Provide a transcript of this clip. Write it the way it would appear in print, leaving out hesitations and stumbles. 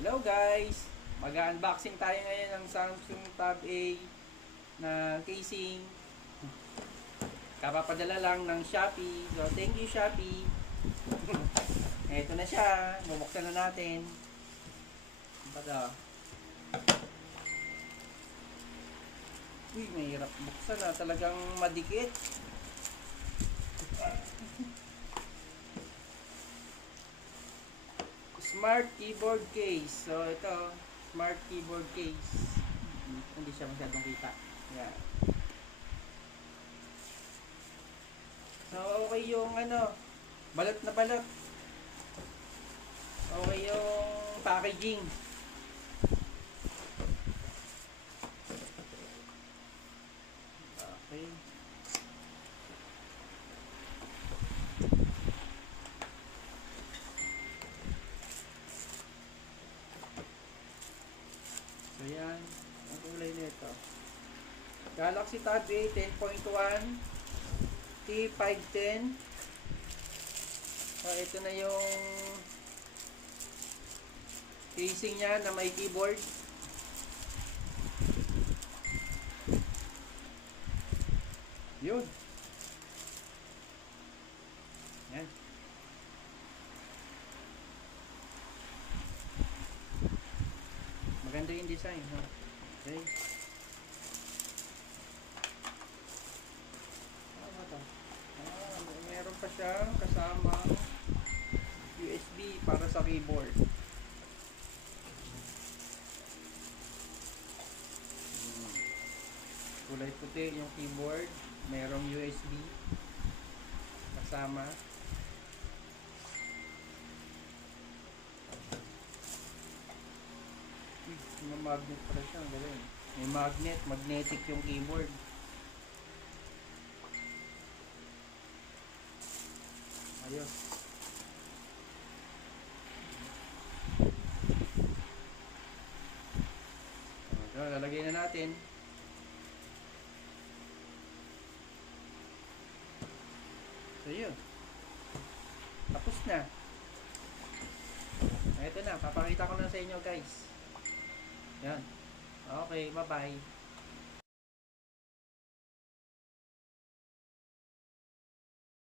Hello guys! Mag-unboxing tayo ngayon ng Samsung Tab A na casing. Kapapadala lang ng Shopee. So thank you Shopee. Ito na siya. Bubuksan na natin. Ano ba ito? Uy, mahirap buksan na. Talagang madikit. Smart keyboard case. So ito, smart keyboard case. Hindi siya masyadong kita. Yan. So okay yung balot na balot. Okay yung packaging. Okay. So yan, ang kulay nito. Galaxy Tab A 10.1 T510. So ito na yung casing niya na may keyboard. Yun. Yan. Maganda yung design, ha? Okay. Meron pa siyang kasamang USB para sa keyboard. Kulay puti yung keyboard. Merong USB kasama. May magnet pala siya, galing. May magnetic yung keyboard. Ayos. So, lalagay na natin. So, yun. Tapos na. Ito na, papakita ko na sa inyo guys. Yan. Okay, bye-bye.